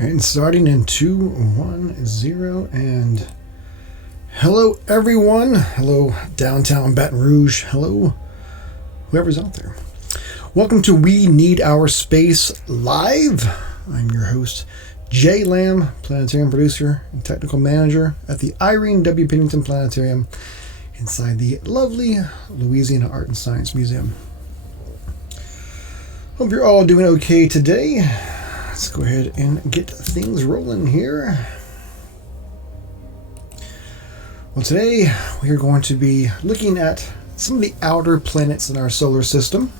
And starting in 2, 1, 0, and hello everyone. Hello downtown Baton Rouge. Hello whoever's out there. Welcome to We Need Our Space Live. I'm your host, Jay Lamm, Planetarium Producer and Technical Manager at the Irene W. Pennington Planetarium inside the lovely Louisiana Art and Science Museum. Hope you're all doing okay today. Let's go ahead and get things rolling here. Well, today we are going to be looking at some of the outer planets in our solar system.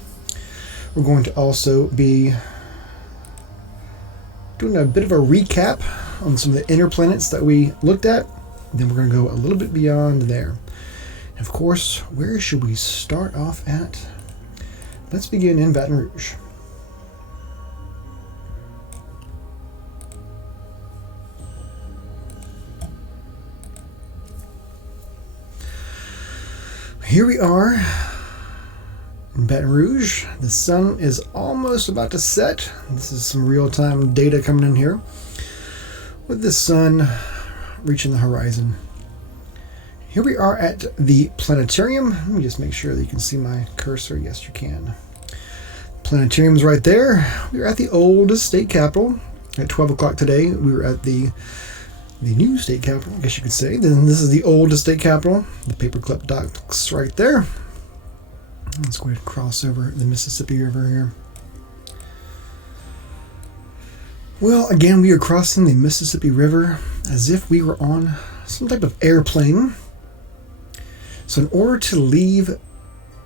We're going to also be doing a bit of a recap on some of the inner planets that we looked at. Then we're going to go a little bit beyond there. And of course, where should we start off at? Let's begin in Baton Rouge. Here we are in Baton Rouge. The sun is almost about to set. This is some real-time data coming in here with the sun reaching the horizon. Here we are at the planetarium. Let me just make sure that you can see my cursor. Yes, you can. Planetarium's right there. We are at the old state capitol. At 12 o'clock today, we were at the new state capitol, I guess you could say. Then this is the old state capitol. The paperclip docks right there. Let's go ahead and cross over the Mississippi River here. Well, again, we are crossing the Mississippi River as if we were on some type of airplane. So in order to leave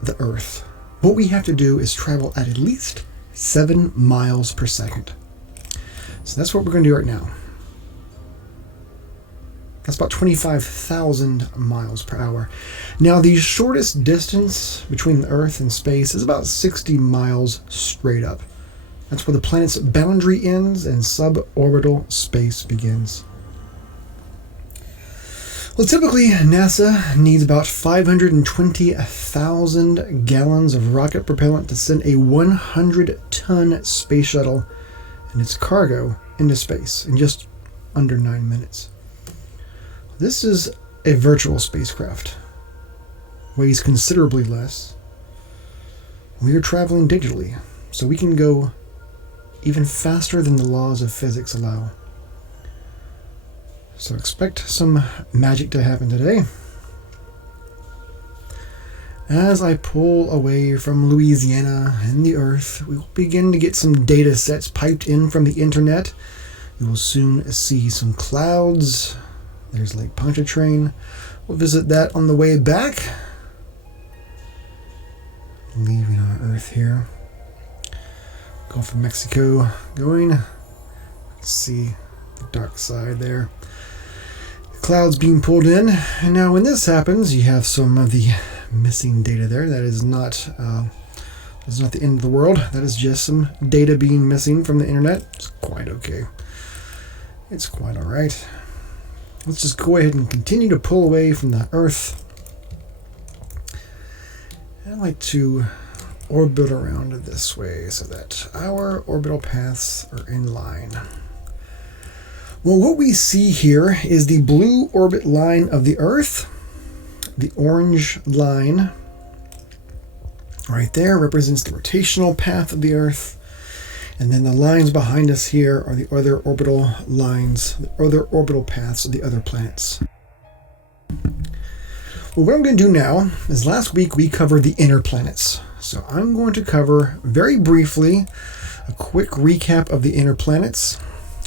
the Earth, what we have to do is travel at least 7 miles per second. So that's what we're going to do right now. That's about 25,000 miles per hour. Now, the shortest distance between the Earth and space is about 60 miles straight up. That's where the planet's boundary ends and suborbital space begins. Well, typically, NASA needs about 520,000 gallons of rocket propellant to send a 100-ton space shuttle and its cargo into space in just under 9 minutes. This is a virtual spacecraft. Weighs considerably less. We are traveling digitally, so we can go even faster than the laws of physics allow. So expect some magic to happen today. As I pull away from Louisiana and the Earth, we will begin to get some data sets piped in from the internet. We will soon see some clouds. There's Lake Pontchartrain. We'll visit that on the way back. Leaving our Earth here. Gulf of Mexico going. See the dark side there. Clouds being pulled in. And now when this happens, you have some of the missing data there. That is not the end of the world. That is just some data being missing from the internet. It's quite okay. It's quite all right. Let's just go ahead and continue to pull away from the Earth. I like to orbit around this way so that our orbital paths are in line. Well, what we see here is the blue orbit line of the Earth. The orange line right there represents the rotational path of the Earth. And then the lines behind us here are the other orbital lines, the other orbital paths of the other planets. Well, what I'm going to do now is last week we covered the inner planets. So I'm going to cover very briefly a quick recap of the inner planets.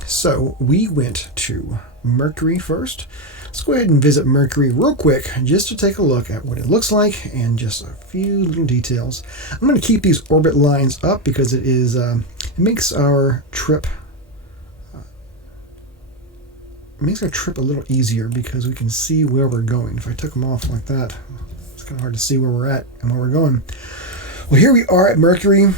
So we went to Mercury first. Let's go ahead and visit Mercury real quick just to take a look at what it looks like and just a few little details. I'm going to keep these orbit lines up because it makes our trip a little easier because we can see where we're going. If I took them off like that, it's kind of hard to see where we're at and where we're going. Well, here we are at Mercury.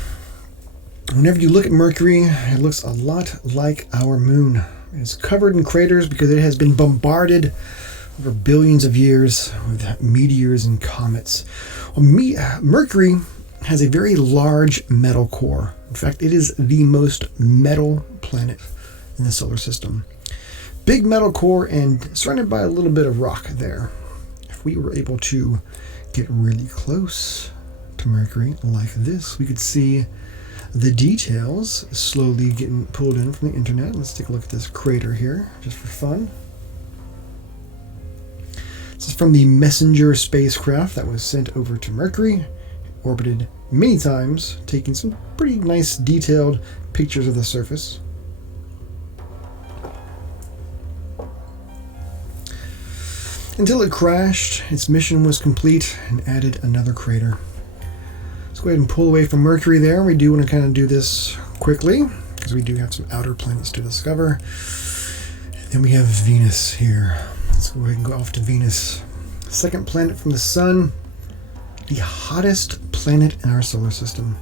Whenever you look at Mercury, it looks a lot like our moon. It's covered in craters because it has been bombarded over billions of years with meteors and comets. Well, Mercury has a very large metal core. In fact, it is the most metal planet in the solar system. Big metal core and surrounded by a little bit of rock there. If we were able to get really close to Mercury like this, we could see the details slowly getting pulled in from the internet. Let's take a look at this crater here, just for fun. This is from the Messenger spacecraft that was sent over to Mercury, orbited many times, taking some pretty nice detailed pictures of the surface. Until it crashed, its mission was complete and added another crater. Let's go ahead and pull away from Mercury there. We do want to kind of do this quickly because we do have some outer planets to discover. And then we have Venus here. Let's go ahead and go off to Venus. Second planet from the Sun, the hottest planet in our solar system.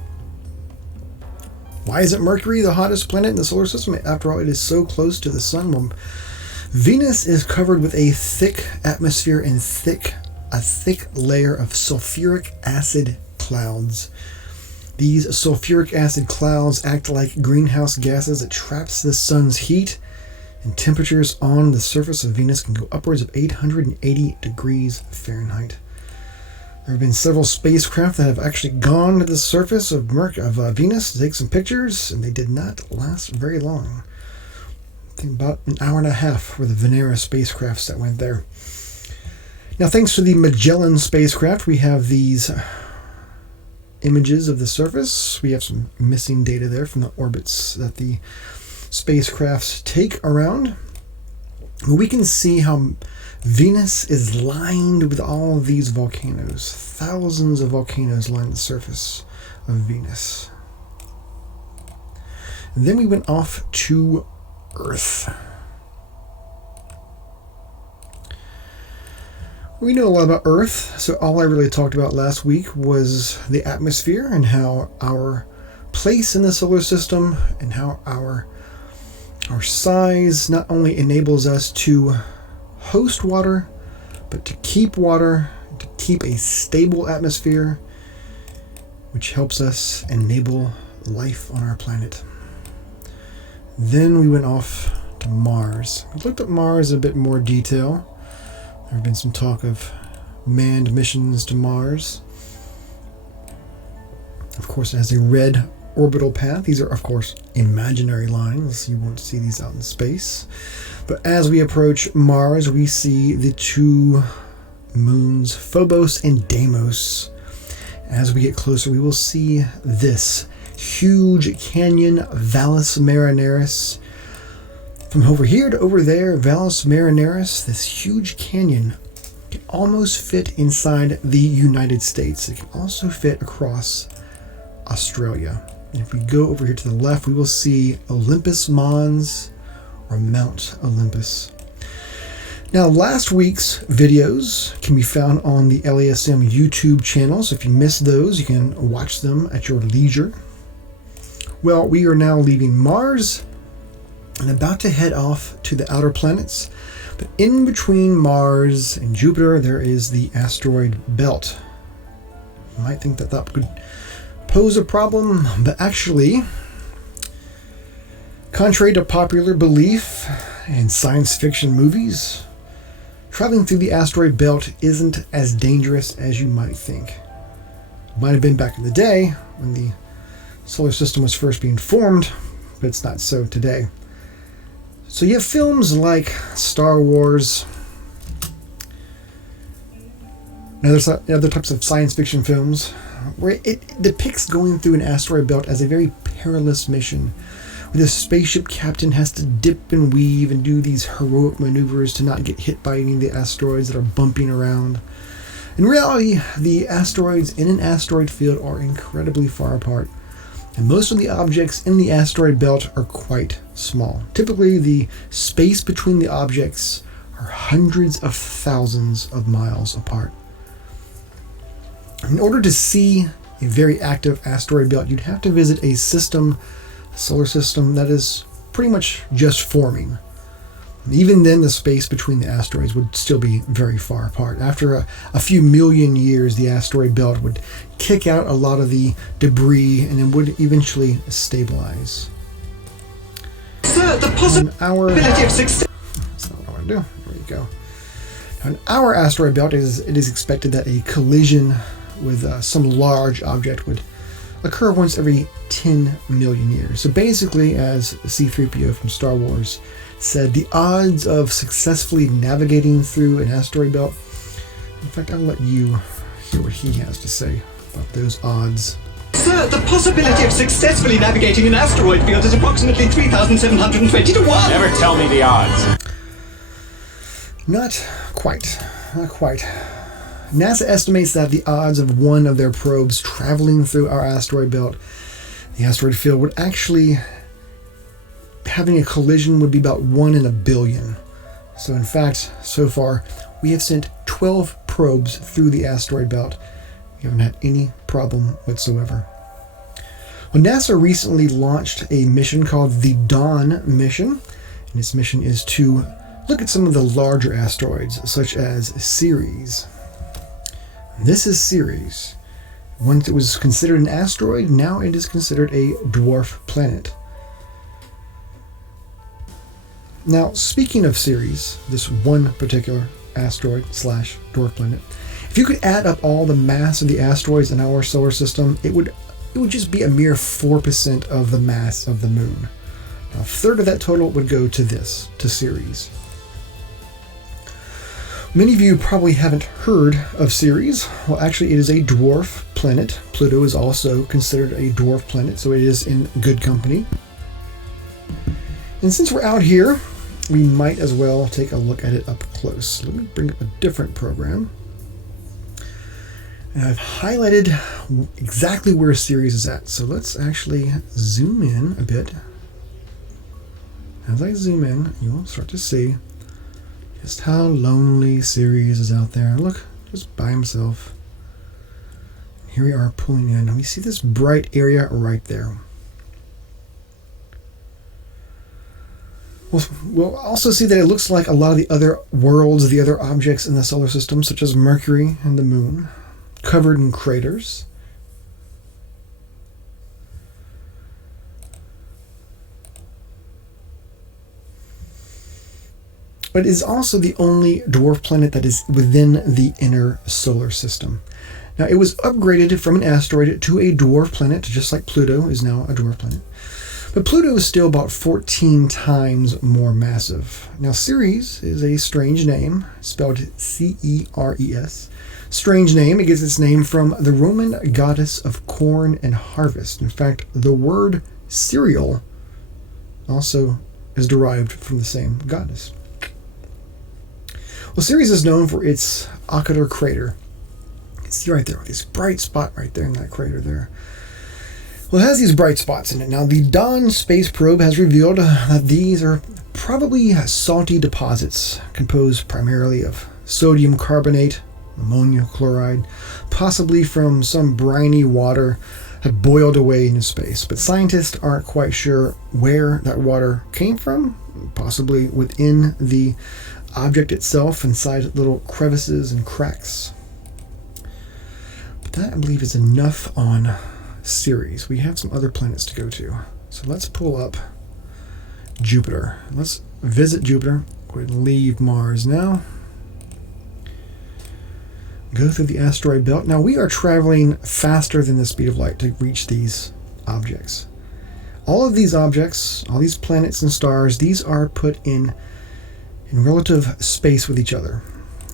Why isn't Mercury the hottest planet in the solar system? After all, it is so close to the Sun. Well, Venus is covered with a thick atmosphere and a thick layer of sulfuric acid clouds. These sulfuric acid clouds act like greenhouse gases that traps the sun's heat, and temperatures on the surface of Venus can go upwards of 880 degrees Fahrenheit. There have been several spacecraft that have actually gone to the surface of Venus to take some pictures, and they did not last very long. I think about an hour and a half were the Venera spacecrafts that went there. Now, thanks to the Magellan spacecraft, we have these images of the surface. We have some missing data there from the orbits that the spacecrafts take around. We can see how Venus is lined with all of these volcanoes. Thousands of volcanoes line the surface of Venus. And then we went off to Earth. We know a lot about Earth, so all I really talked about last week was the atmosphere and how our place in the solar system and how our size not only enables us to host water, but to keep water, to keep a stable atmosphere, which helps us enable life on our planet. Then we went off to Mars. We looked at Mars in a bit more detail. There have been some talk of manned missions to Mars. Of course, it has a red orbital path. These are, of course, imaginary lines. You won't see these out in space. But as we approach Mars, we see the two moons, Phobos and Deimos. As we get closer, we will see this huge canyon, Valles Marineris. From over here to over there, Valles Marineris, this huge canyon, can almost fit inside the United States. It can also fit across Australia. And if we go over here to the left, we will see Olympus Mons, or Mount Olympus. Now, last week's videos can be found on the LASM YouTube channel, so if you missed those, you can watch them at your leisure. Well, we are now leaving Mars and about to head off to the outer planets. But in between Mars and Jupiter, there is the asteroid belt. You might think that that could pose a problem, but actually, contrary to popular belief and science fiction movies, traveling through the asteroid belt isn't as dangerous as you might think. It might have been back in the day when the solar system was first being formed, but it's not so today. So you have films like Star Wars, and other types of science fiction films, where it depicts going through an asteroid belt as a very perilous mission, where the spaceship captain has to dip and weave and do these heroic maneuvers to not get hit by any of the asteroids that are bumping around. In reality, the asteroids in an asteroid field are incredibly far apart, and most of the objects in the asteroid belt are quite small. Typically, the space between the objects are hundreds of thousands of miles apart. In order to see a very active asteroid belt, you'd have to visit a solar system that is pretty much just forming. Even then, the space between the asteroids would still be very far apart. After a few million years, the asteroid belt would kick out a lot of the debris and it would eventually stabilize. Sir, the possibility of success. That's not what I want to do. There we go. Now, in our asteroid belt, it is expected that a collision with some large object would occur once every 10 million years. So basically, as C-3PO from Star Wars said, the odds of successfully navigating through an asteroid belt. In fact, I'll let you hear what he has to say about those odds. Sir, the possibility of successfully navigating an asteroid field is approximately 3,720 to 1. Never tell me the odds. Not quite. Not quite. NASA estimates that the odds of one of their probes traveling through our asteroid belt, the asteroid field, would actually having a collision would be about 1 in a billion. So in fact, so far, we have sent 12 probes through the asteroid belt. We haven't had any problem whatsoever. Well, NASA recently launched a mission called the Dawn mission, and its mission is to look at some of the larger asteroids, such as Ceres. This is Ceres. Once it was considered an asteroid, now it is considered a dwarf planet. Now, speaking of Ceres, this one particular asteroid / dwarf planet, if you could add up all the mass of the asteroids in our solar system, it would just be a mere 4% of the mass of the moon. Now, a third of that total would go to Ceres. Many of you probably haven't heard of Ceres. Well, actually, it is a dwarf planet. Pluto is also considered a dwarf planet, so it is in good company. And since we're out here, we might as well take a look at it up close. Let me bring up a different program. And I've highlighted exactly where Ceres is at. So let's actually zoom in a bit. As I zoom in, you'll start to see just how lonely Ceres is out there. Look, just by himself. Here we are pulling in. We see this bright area right there. We'll also see that it looks like a lot of the other worlds, the other objects in the solar system, such as Mercury and the Moon, covered in craters. But it is also the only dwarf planet that is within the inner solar system. Now, it was upgraded from an asteroid to a dwarf planet, just like Pluto is now a dwarf planet. But Pluto is still about 14 times more massive. Now, Ceres is a strange name, spelled C-E-R-E-S. Strange name. It gets its name from the Roman goddess of corn and harvest. In fact, the word cereal also is derived from the same goddess. Well, Ceres is known for its ocular crater. You can see right there, this bright spot right there in that crater there. Well, it has these bright spots in it. Now, the Dawn space probe has revealed that these are probably salty deposits composed primarily of sodium carbonate, ammonia chloride, possibly from some briny water that boiled away into space. But scientists aren't quite sure where that water came from, possibly within the object itself, inside little crevices and cracks. But that, I believe, is enough on Ceres. We have some other planets to go to. So let's pull up Jupiter. Let's visit Jupiter. Go ahead and leave Mars now. Go through the asteroid belt. Now, we are traveling faster than the speed of light to reach these objects. All of these objects, all these planets and stars, these are put in relative space with each other.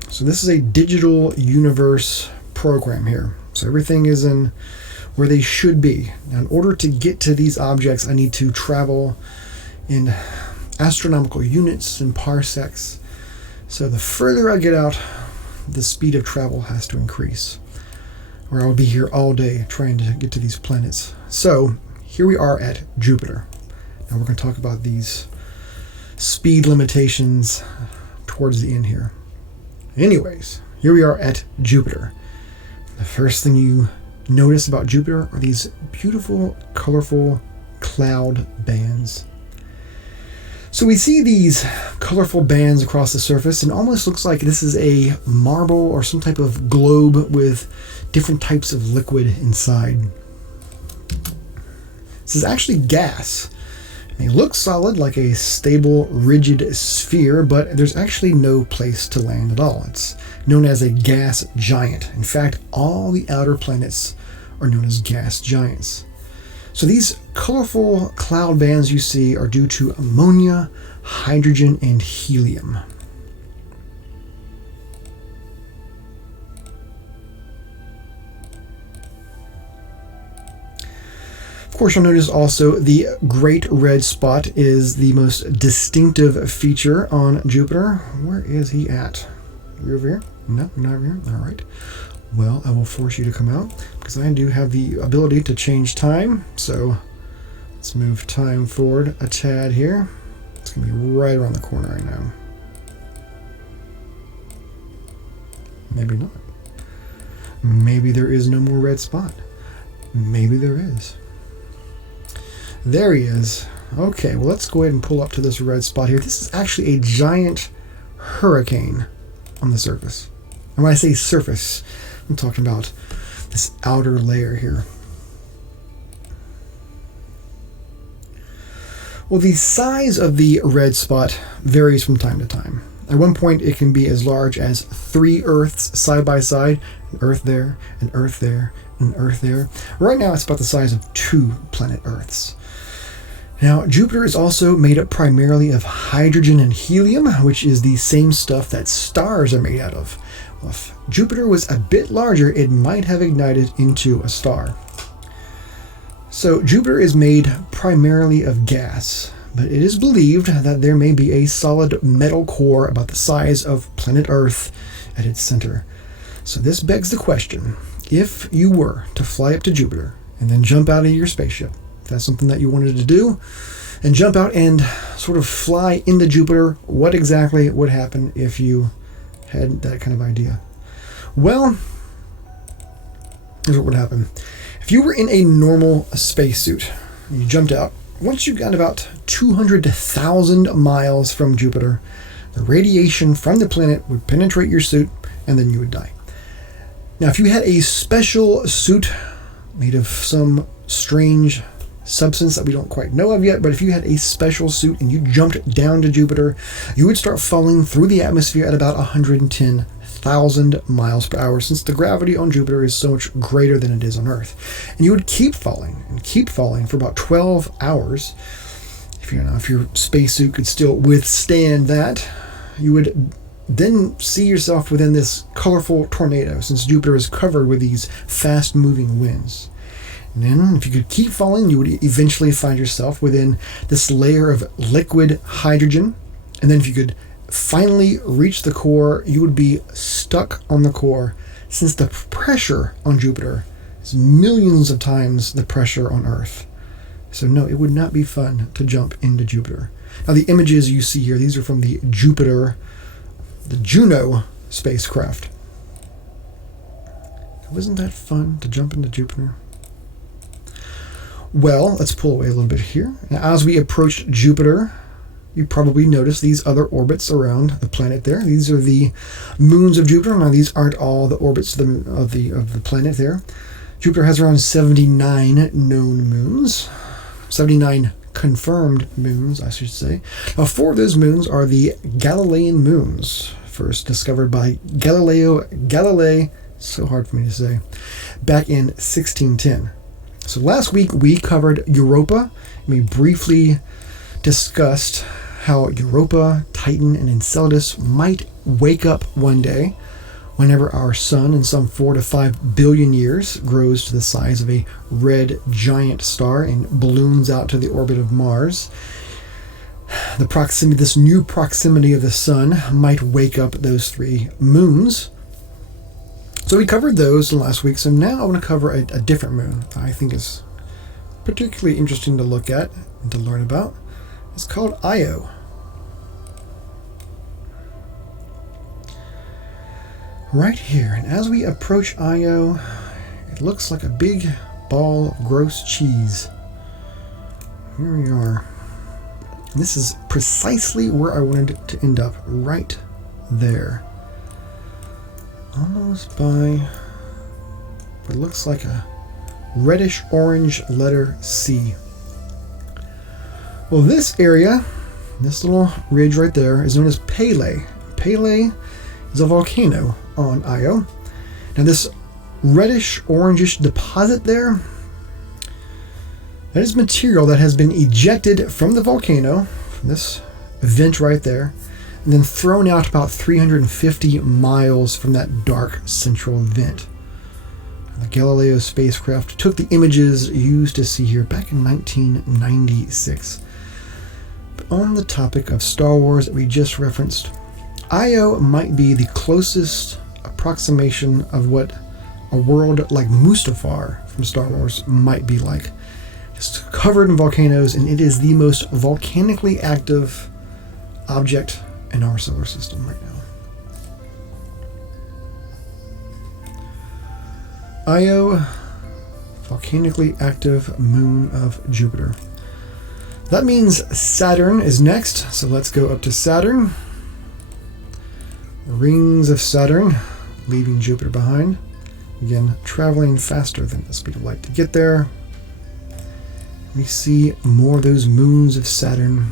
So this is a digital universe program here. So everything is in where they should be. Now, in order to get to these objects, I need to travel in astronomical units and parsecs. So the further I get out, the speed of travel has to increase, or I will be here all day trying to get to these planets. So here we are at Jupiter. Now we're going to talk about these speed limitations towards the end here. Anyways, here we are at Jupiter. The first thing you notice about Jupiter are these beautiful, colorful cloud bands. So we see these colorful bands across the surface, and almost looks like this is a marble or some type of globe with different types of liquid inside. This is actually gas. They look solid, like a stable, rigid sphere, but there's actually no place to land at all. It's known as a gas giant. In fact, all the outer planets are known as gas giants. So these colorful cloud bands you see are due to ammonia, hydrogen, and helium. Of course, you'll notice also the Great Red Spot is the most distinctive feature on Jupiter. Where is he at? You over here? No, you're not over here? All right. Well, I will force you to come out because I do have the ability to change time. So let's move time forward a tad here. It's going to be right around the corner right now. Maybe not. Maybe there is no more red spot. Maybe there is. There he is. Okay, well, let's go ahead and pull up to this red spot here. This is actually a giant hurricane on the surface. And when I say surface, I'm talking about this outer layer here. Well, the size of the red spot varies from time to time. At one point, it can be as large as 3 Earths side by side, an Earth there, an Earth there, an Earth there. Right now, it's about the size of 2 planet Earths. Now, Jupiter is also made up primarily of hydrogen and helium, which is the same stuff that stars are made out of. Well, if Jupiter was a bit larger, it might have ignited into a star. So Jupiter is made primarily of gas, but it is believed that there may be a solid metal core about the size of planet Earth at its center. So this begs the question, if you were to fly up to Jupiter and then jump out of your spaceship, if that's something that you wanted to do, and jump out and sort of fly into Jupiter, what exactly would happen if you had that kind of idea? Well, here's what would happen. If you were in a normal spacesuit, you jumped out, once you got about 200,000 miles from Jupiter, the radiation from the planet would penetrate your suit, and then you would die. Now, if you had a special suit made of some strange substance that we don't quite know of yet, but if you had a special suit and you jumped down to Jupiter, you would start falling through the atmosphere at about 110,000 miles per hour, since the gravity on Jupiter is so much greater than it is on Earth. And you would keep falling and keep falling for about 12 hours. If your spacesuit could still withstand that, you would then see yourself within this colorful tornado, since Jupiter is covered with these fast-moving winds. And then, if you could keep falling, you would eventually find yourself within this layer of liquid hydrogen. And then if you could finally reach the core, you would be stuck on the core, since the pressure on Jupiter is millions of times the pressure on Earth. So no, it would not be fun to jump into Jupiter. Now, the images you see here, these are from the Juno spacecraft. Wasn't that fun to jump into Jupiter? Well, let's pull away a little bit here. Now, as we approach Jupiter, you probably notice these other orbits around the planet there. These are the moons of Jupiter. Now, these aren't all the orbits of the planet there. Jupiter has around 79 known moons, 79 confirmed moons, I should say. Now, 4 of those moons are the Galilean moons, first discovered by Galileo Galilei, so hard for me to say, back in 1610. So last week we covered Europa, and we briefly discussed how Europa, Titan, and Enceladus might wake up one day whenever our sun in some 4 to 5 billion years grows to the size of a red giant star and balloons out to the orbit of Mars. This new proximity of the sun might wake up those 3 moons. So we covered those last week, so now I want to cover a different moon I think is particularly interesting to look at and to learn about. It's called Io. Right here, and as we approach Io, it looks like a big ball of gross cheese. Here we are. And this is precisely where I wanted to end up, right there. Almost by what looks like a reddish orange letter C. Well, this area, this little ridge right there, is known as Pele. Pele is a volcano on Io. Now this reddish orangish deposit there, that is material that has been ejected from the volcano, from this vent right there, and then thrown out about 350 miles from that dark central vent. The Galileo spacecraft took the images used to see here back in 1996. But on the topic of Star Wars that we just referenced, Io might be the closest approximation of what a world like Mustafar from Star Wars might be like. Just covered in volcanoes, and it is the most volcanically active object in our solar system right now. Io, volcanically active moon of Jupiter. That means Saturn is next, so let's go up to Saturn. The rings of Saturn, leaving Jupiter behind. Again, traveling faster than the speed of light to get there. We see more of those moons of Saturn.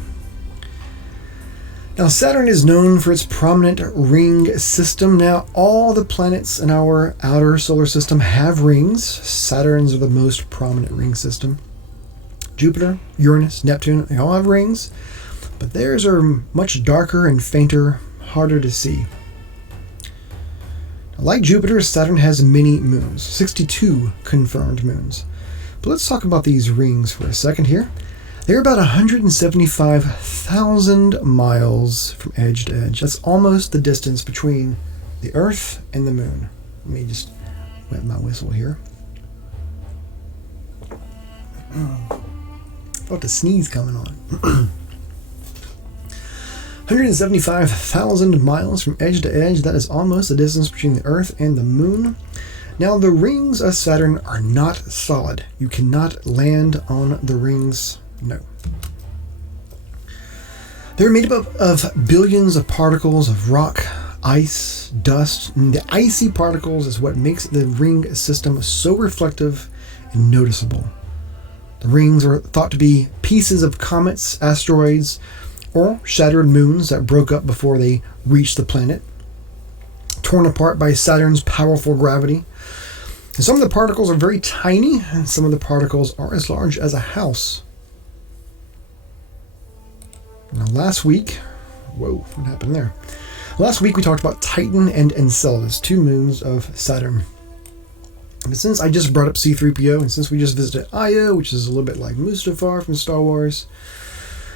Now, Saturn is known for its prominent ring system. Now, all the planets in our outer solar system have rings. Saturn's are the most prominent ring system. Jupiter, Uranus, Neptune, they all have rings, but theirs are much darker and fainter, harder to see. Like Jupiter, Saturn has many moons, 62 confirmed moons. But let's talk about these rings for a second here. They're about 175,000 miles from edge to edge. That's almost the distance between the Earth and the moon. Let me just wet my whistle here. Felt a sneeze coming on. 175,000 miles from edge to edge. That is almost the distance between the Earth and the moon. Now, the rings of Saturn are not solid. You cannot land on the rings. No. They're made up of billions of particles of rock, ice, dust. And the icy particles is what makes the ring system so reflective and noticeable. The rings are thought to be pieces of comets, asteroids, or shattered moons that broke up before they reached the planet, torn apart by Saturn's powerful gravity. And some of the particles are very tiny, and some of the particles are as large as a house. Now, last week, what happened there? Last week we talked about Titan and Enceladus, two moons of Saturn. But since I just brought up C-3PO, and since we just visited Io, which is a little bit like Mustafar from Star Wars,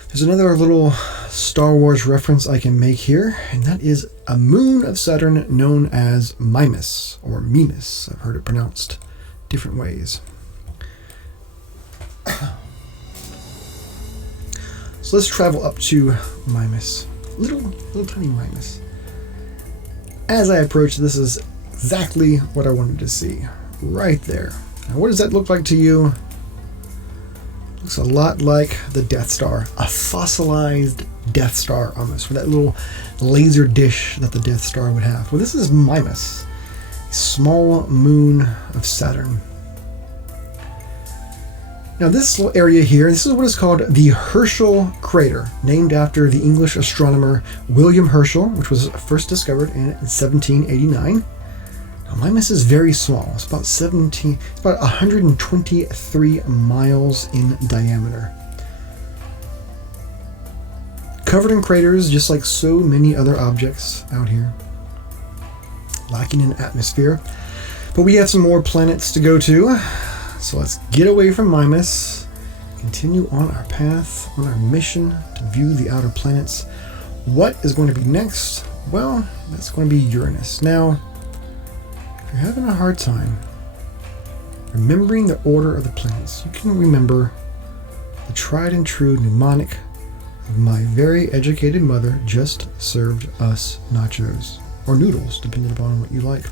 there's another little Star Wars reference I can make here, and that is a moon of Saturn known as Mimas, or Mimas. I've heard it pronounced different ways. So let's travel up to Mimas. Little tiny Mimas. As I approach, this is exactly what I wanted to see. Right there. Now, what does that look like to you? Looks a lot like the Death Star. A fossilized Death Star, almost, with that little laser dish that the Death Star would have. Well, this is Mimas, a small moon of Saturn. Now, this little area here, this is what is called the Herschel crater, named after the English astronomer William Herschel, which was first discovered in 1789. Now, Mimas is very small. It's about 123 miles in diameter. Covered in craters, just like so many other objects out here. Lacking in atmosphere. But we have some more planets to go to. So let's get away from Mimas, continue on our path, on our mission to view the outer planets. What is going to be next? Well, that's going to be Uranus. Now, if you're having a hard time remembering the order of the planets, you can remember the tried and true mnemonic of my very educated mother just served us nachos, or noodles, depending upon what you like.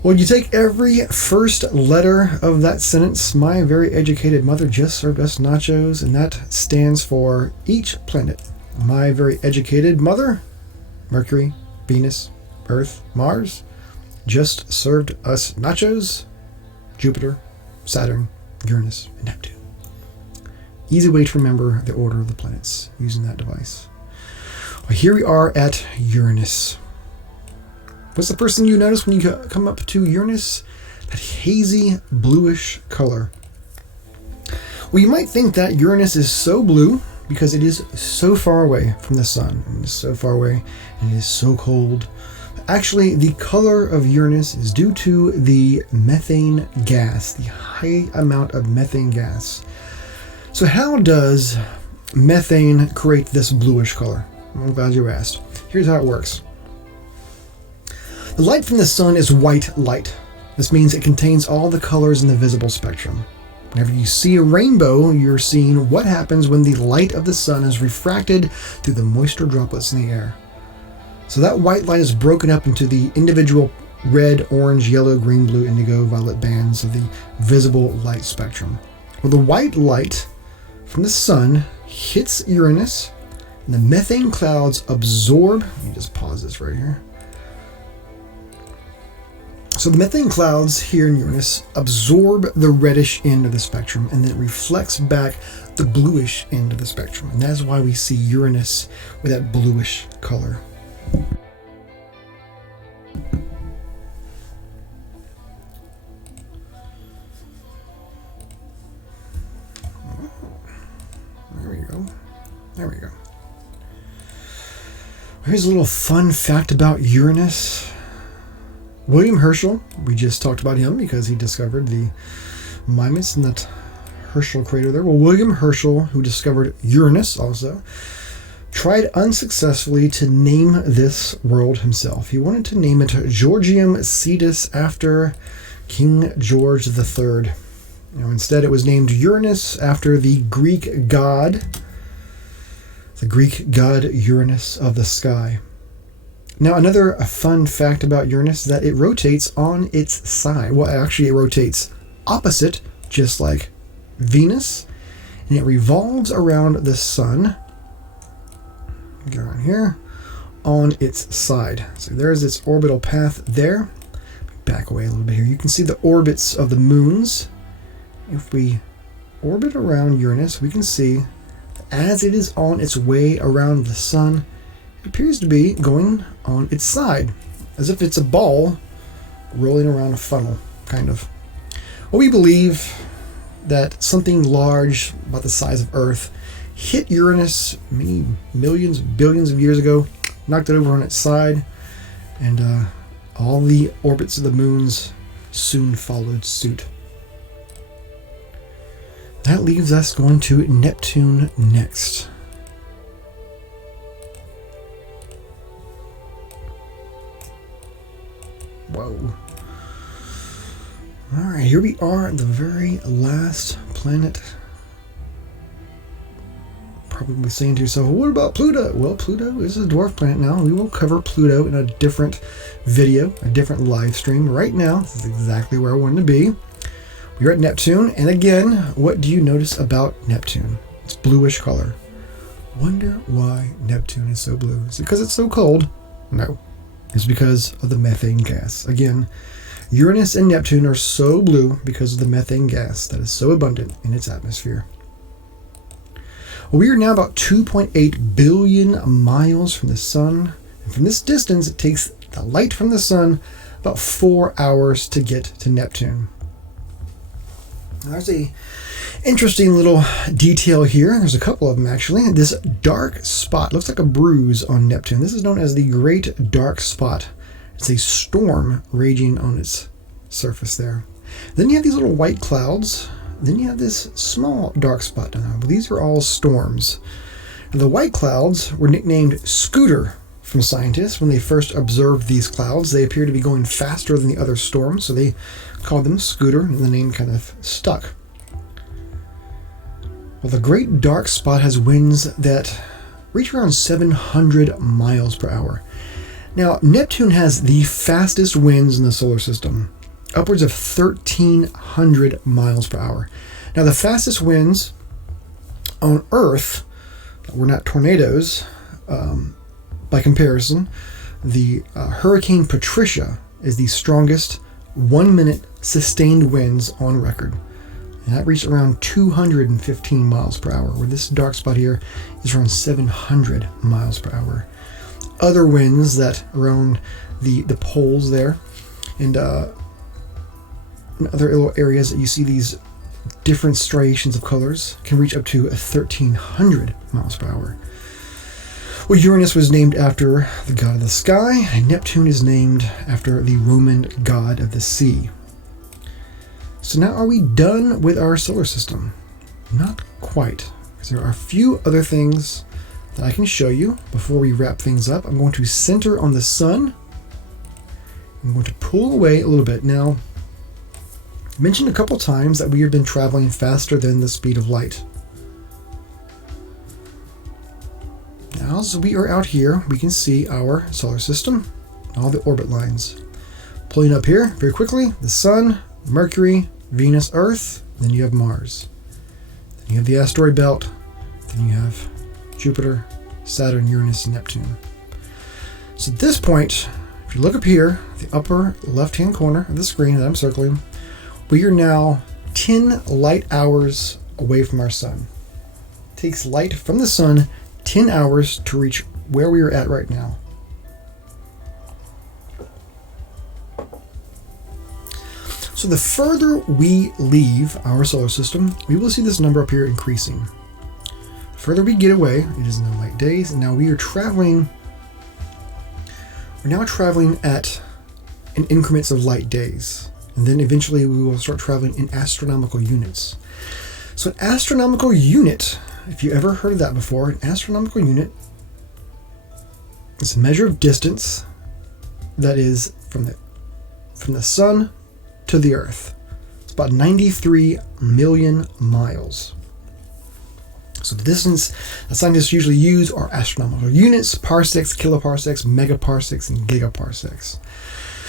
Well, you take every first letter of that sentence, my very educated mother just served us nachos, and that stands for each planet. My very educated mother, Mercury, Venus, Earth, Mars, just served us nachos, Jupiter, Saturn, Uranus, and Neptune. Easy way to remember the order of the planets using that device. Well, here we are at Uranus. What's the first thing you notice when you come up to Uranus? That hazy bluish color. Well, you might think that Uranus is so blue because it is so far away from the sun. It is so far away and it is so cold. Actually, the color of Uranus is due to the methane gas, the high amount of methane gas. So how does methane create this bluish color? I'm glad you asked. Here's how it works. The light from the sun is white light. This means it contains all the colors in the visible spectrum. Whenever you see a rainbow, you're seeing what happens when the light of the sun is refracted through the moisture droplets in the air. So that white light is broken up into the individual red, orange, yellow, green, blue, indigo, violet bands of the visible light spectrum. Well, the white light from the sun hits Uranus, and the methane clouds absorb. Let me just pause this right here. So the methane clouds here in Uranus absorb the reddish end of the spectrum, and then it reflects back the bluish end of the spectrum. And that's why we see Uranus with that bluish color. There we go. Here's a little fun fact about Uranus. William Herschel, we just talked about him because he discovered the Mimas in that Herschel crater there. Well, William Herschel, who discovered Uranus also, tried unsuccessfully to name this world himself. He wanted to name it Georgium Cetus after King George III. Instead, it was named Uranus after the Greek god Uranus of the sky. Now, another fun fact about Uranus is that it rotates on its side. Well, actually, it rotates opposite, just like Venus, and it revolves around the sun. Go around here on its side. So there's its orbital path there. Back away a little bit here. You can see the orbits of the moons. If we orbit around Uranus, we can see as it is on its way around the sun, it appears to be going on its side, as if it's a ball rolling around a funnel, kind of. Well, we believe that something large, about the size of Earth, hit Uranus many millions, billions of years ago, knocked it over on its side, and all the orbits of the moons soon followed suit. That leaves us going to Neptune next. Whoa. Alright, here we are at the very last planet. Probably saying to yourself, what about Pluto? Well, Pluto is a dwarf planet now. We will cover Pluto in a different video, a different live stream. Right now, this is exactly where I wanted to be. We're at Neptune, and again, what do you notice about Neptune? It's bluish color. Wonder why Neptune is so blue. Is it because it's so cold? No. It's because of the methane gas. Again, Uranus and Neptune are so blue because of the methane gas that is so abundant in its atmosphere. Well, we are now about 2.8 billion miles from the sun, and from this distance, it takes the light from the sun about 4 hours to get to Neptune. Now, there's a interesting little detail here. There's a couple of them actually. This dark spot looks like a bruise on Neptune. This is known as the Great Dark Spot. It's a storm raging on its surface there. Then you have these little white clouds. Then you have this small dark spot down there. But these are all storms. And the white clouds were nicknamed Scooter from scientists when they first observed these clouds. They appear to be going faster than the other storms, so they called them Scooter, and the name kind of stuck. Well, the Great Dark Spot has winds that reach around 700 miles per hour. Now, Neptune has the fastest winds in the solar system, upwards of 1,300 miles per hour. Now, the fastest winds on Earth were not tornadoes. By comparison, the Hurricane Patricia is the strongest 1-minute sustained winds on record. And that reached around 215 miles per hour, where this dark spot here is around 700 miles per hour. Other winds that around the poles there, and in other little areas that you see these different striations of colors, can reach up to 1,300 miles per hour. Well, Uranus was named after the god of the sky, and Neptune is named after the Roman god of the sea. So now, are we done with our solar system? Not quite, because there are a few other things that I can show you before we wrap things up. I'm going to center on the sun. I'm going to pull away a little bit. Now, I mentioned a couple times that we have been traveling faster than the speed of light. Now, as we are out here, we can see our solar system, all the orbit lines. Pulling up here very quickly, the Sun, Mercury, Venus, Earth, then you have Mars. Then you have the asteroid belt, then you have Jupiter, Saturn, Uranus, and Neptune. So at this point, if you look up here, the upper left-hand corner of the screen that I'm circling, we are now 10 light hours away from our Sun. It takes light from the Sun 10 hours to reach where we are at right now. So the further we leave our solar system, we will see this number up here increasing. The further we get away, it is now light days, and now we are traveling. We're now traveling at in increments of light days, and then eventually we will start traveling in astronomical units. So an astronomical unit, if you ever heard of that before, an astronomical unit is a measure of distance that is from the Sun to the Earth. It's about 93 million miles. So the distance that scientists usually use are astronomical units, parsecs, kiloparsecs, megaparsecs, and gigaparsecs.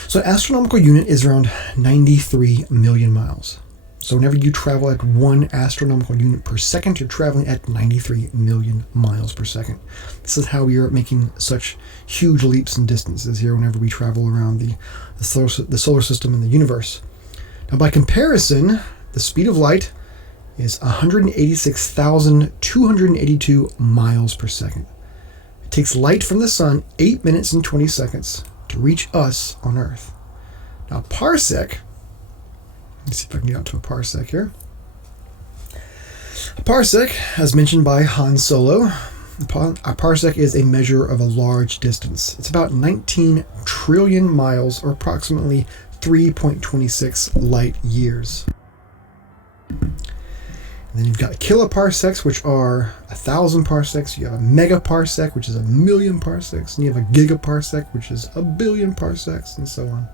So an astronomical unit is around 93 million miles. So whenever you travel at 1 astronomical unit per second, you're traveling at 93 million miles per second. This is how we are making such huge leaps in distances here whenever we travel around the solar system and the universe. Now, by comparison, the speed of light is 186,282 miles per second. It takes light from the Sun 8 minutes and 20 seconds to reach us on Earth. Now, parsec, let's see if I can get out to a parsec here. A parsec, as mentioned by Han Solo, a parsec is a measure of a large distance. It's about 19 trillion miles, or approximately 3.26 light years. And then you've got kiloparsecs, which are 1,000 parsecs. You have a megaparsec, which is 1,000,000 parsecs. And you have a gigaparsec, which is 1,000,000,000 parsecs, and so on.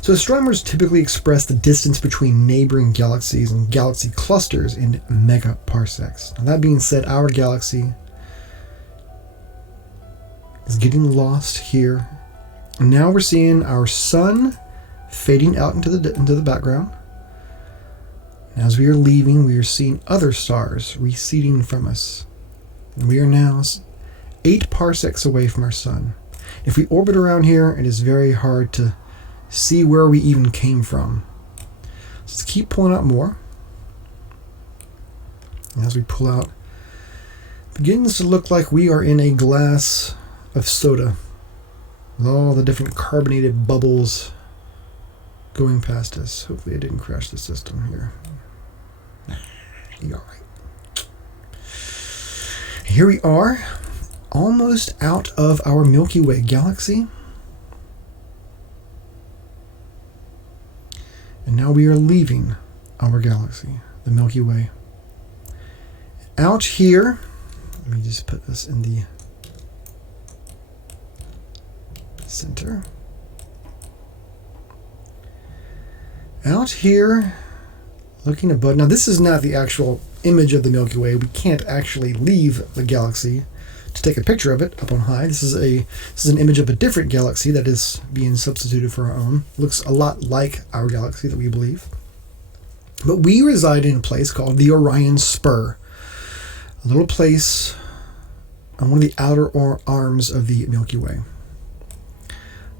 So astronomers typically express the distance between neighboring galaxies and galaxy clusters in megaparsecs. Now, that being said, our galaxy is getting lost here. And now we're seeing our Sun fading out into the background. As we are leaving, we are seeing other stars receding from us. And we are now 8 parsecs away from our Sun. If we orbit around here, it is very hard to see where we even came from. So let's keep pulling out more. And as we pull out, it begins to look like we are in a glass of soda, with all the different carbonated bubbles going past us. Hopefully I didn't crash the system here. You're all right. Here we are, almost out of our Milky Way galaxy. And now we are leaving our galaxy, the Milky Way. Out here, let me just put this in the center. Out here, looking above. Now, this is not the actual image of the Milky Way. We can't actually leave the galaxy to take a picture of it up on high. This is an image of a different galaxy that is being substituted for our own. Looks a lot like our galaxy that we believe. But we reside in a place called the Orion Spur, a little place on one of the outer arms of the Milky Way.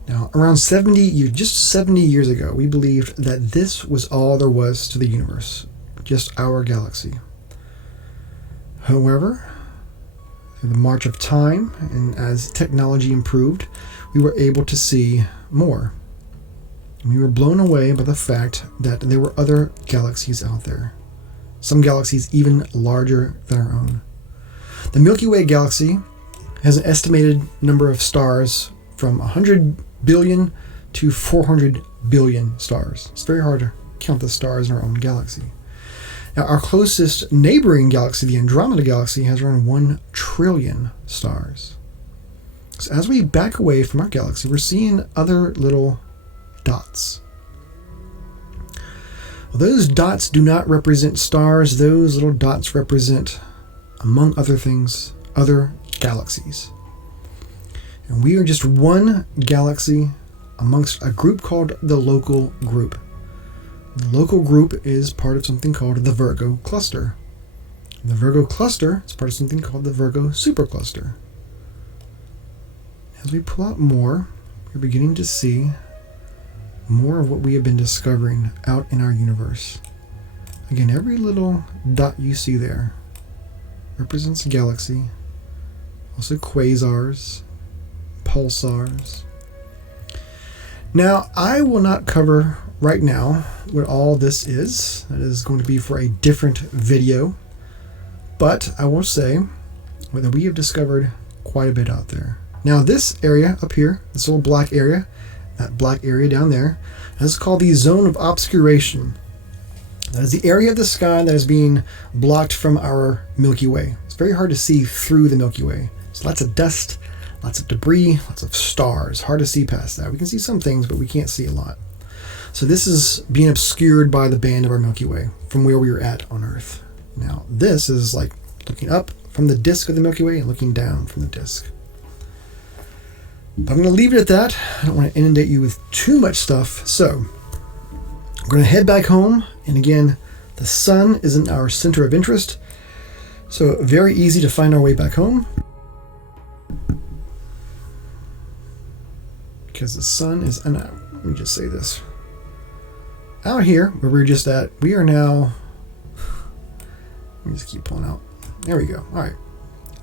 Now, around 70 years ago, we believed that this was all there was to the universe. just our galaxy. However, through the march of time and as technology improved, we were able to see more. And we were blown away by the fact that there were other galaxies out there. Some galaxies even larger than our own. The Milky Way galaxy has an estimated number of stars from 100 billion to 400 billion stars. It's very hard to count the stars in our own galaxy. Now, our closest neighboring galaxy, the Andromeda Galaxy, has around 1 trillion stars. So as we back away from our galaxy, we're seeing other little dots. Well, those dots do not represent stars. Those little dots represent, among other things, other galaxies. And we are just one galaxy amongst a group called the Local Group. The Local Group is part of something called the Virgo Cluster. And the Virgo Cluster is part of something called the Virgo Supercluster. As we pull out more, we're beginning to see more of what we have been discovering out in our universe. Again, every little dot you see there represents a galaxy, also quasars, pulsars. Now, I will not cover right now what all this is. That is going to be for a different video. But I will say that we have discovered quite a bit out there. Now, this area up here, this little black area, that black area down there, that's called the zone of obscuration. That is the area of the sky that is being blocked from our Milky Way. It's very hard to see through the Milky Way. There's lots of dust, lots of debris, lots of stars. Hard to see past that. We can see some things, but we can't see a lot. So this is being obscured by the band of our Milky Way from where we are at on Earth. Now, this is like looking up from the disk of the Milky Way and looking down from the disk. But I'm going to leave it at that. I don't want to inundate you with too much stuff. So I'm going to head back home. And again, the sun isn't our center of interest. So very easy to find our way back home. Because the sun is, let me just say this. Out here, where we were just at, we are now, let me just keep pulling out. There we go. All right.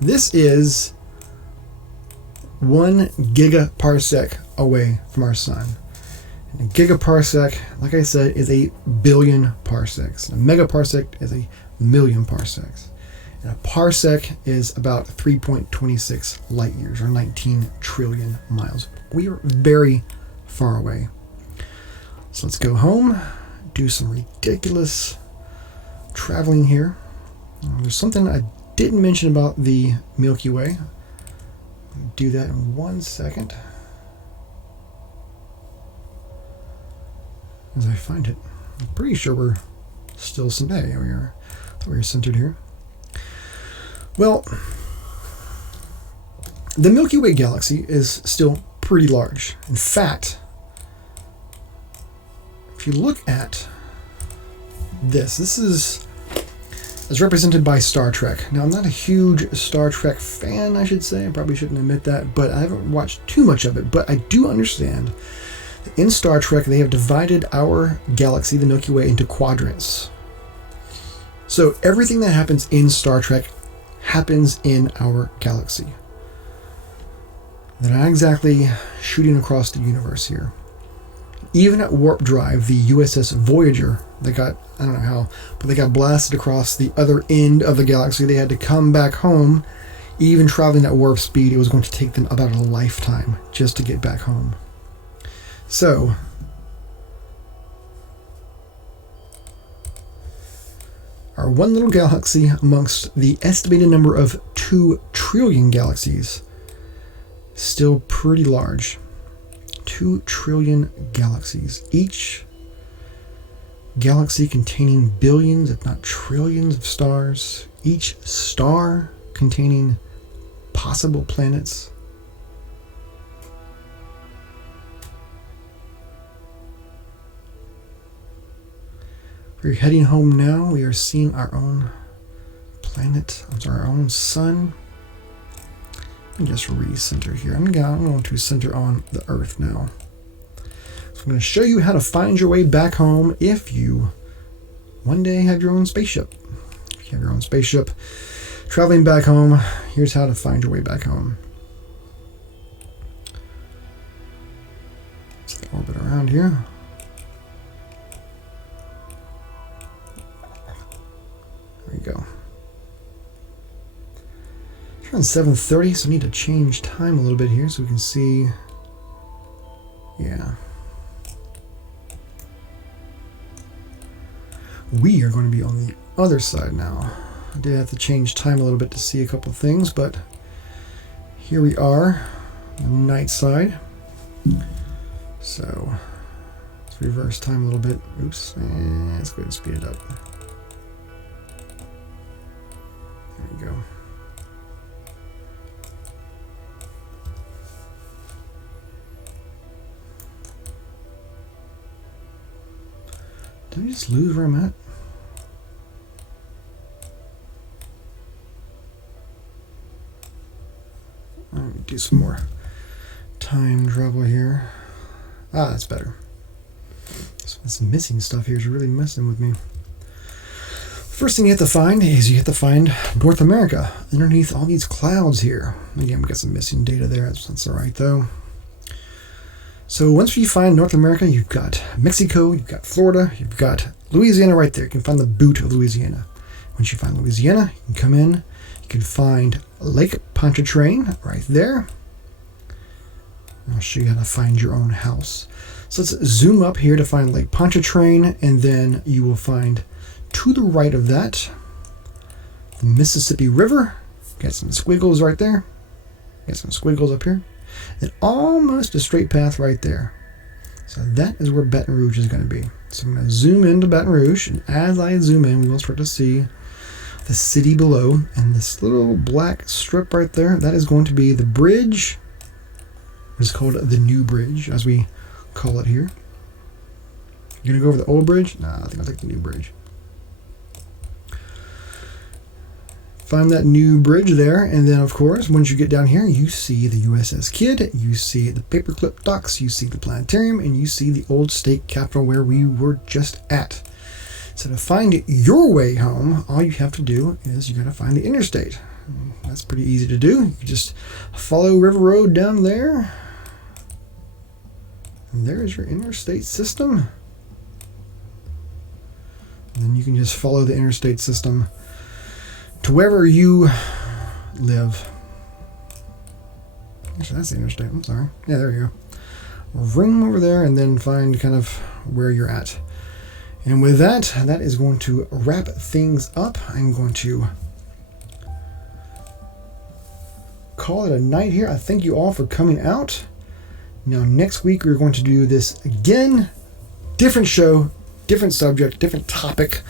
This is 1 gigaparsec away from our sun. And a gigaparsec, like I said, is a billion parsecs. A megaparsec is a million parsecs. And a parsec is about 3.26 light years, or 19 trillion miles. We are very far away. So let's go home, do some ridiculous traveling here. There's something I didn't mention about the Milky Way. I'll do that in 1 second. As I find it. I'm pretty sure we're still centered. Here we are. I thought we were centered here. Well, the Milky Way galaxy is still pretty large. In fact, if you look at this is represented by Star Trek. Now, I'm not a huge Star Trek fan, I should say. I probably shouldn't admit that, but I haven't watched too much of it. But I do understand that in Star Trek, they have divided our galaxy, the Milky Way, into quadrants. So everything that happens in Star Trek happens in our galaxy. They're not exactly shooting across the universe here. Even at warp drive, the USS Voyager, they got, I don't know how, but they got blasted across the other end of the galaxy. They had to come back home. Even traveling at warp speed, it was going to take them about a lifetime just to get back home. So, our one little galaxy amongst the estimated number of 2 trillion galaxies, still pretty large. 2 trillion galaxies. Each galaxy containing billions, if not trillions of stars. Each star containing possible planets. We're heading home now. We are seeing our own planet, our own sun. Let me just recenter here. I'm going to center on the Earth now. So I'm going to show you how to find your way back home if you one day have your own spaceship. If you have your own spaceship, traveling back home, here's how to find your way back home. Let's orbit around here. There we go. It's around 7:30, so I need to change time a little bit here so we can see. Yeah. We are going to be on the other side now. I did have to change time a little bit to see a couple of things, but here we are, the night side. So let's reverse time a little bit. Oops, and let's go ahead and speed it up. There we go. Did I just lose where I'm at? Let me do some more time travel here. Ah, that's better. So this missing stuff here is really messing with me. First thing you have to find is you have to find North America underneath all these clouds here. Again, we got some missing data there. That's all right though. So once you find North America, you've got Mexico, you've got Florida, you've got Louisiana right there. You can find the boot of Louisiana. Once you find Louisiana, you can come in. You can find Lake Pontchartrain right there. I'll show you how to find your own house. So let's zoom up here to find Lake Pontchartrain, and then you will find to the right of that the Mississippi River. Got some squiggles right there. Got some squiggles up here. And almost a straight path right there. So that is where Baton Rouge is going to be. So I'm going to zoom into Baton Rouge, and as I zoom in, we will start to see the city below, and this little black strip right there, that is going to be the bridge. It's called the New Bridge, as we call it here. You're going to go over the old bridge? Nah, I think I'll take the new bridge. Find that new bridge there, and then of course, once you get down here, you see the USS Kidd, you see the paperclip docks, you see the planetarium, and you see the old state capitol where we were just at. So to find your way home, all you have to do is you got to find the interstate. That's pretty easy to do. You just follow River Road down there. And there's your interstate system. And then you can just follow the interstate system to wherever you live. Actually, that's the interstate. I'm sorry. Yeah, there you go. Ring over there and then find kind of where you're at. And with that, that is going to wrap things up. I'm going to call it a night here. I thank you all for coming out. Now, next week, we're going to do this again. Different show, different subject, different topic.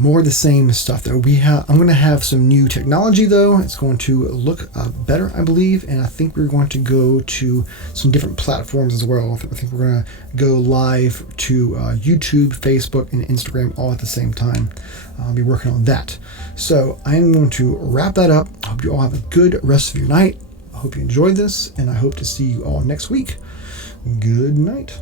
More of the same stuff, though. I'm going to have some new technology, though. It's going to look better, I believe. And I think we're going to go to some different platforms as well. I think we're going to go live to YouTube, Facebook, and Instagram all at the same time. I'll be working on that. So I'm going to wrap that up. I hope you all have a good rest of your night. I hope you enjoyed this, and I hope to see you all next week. Good night.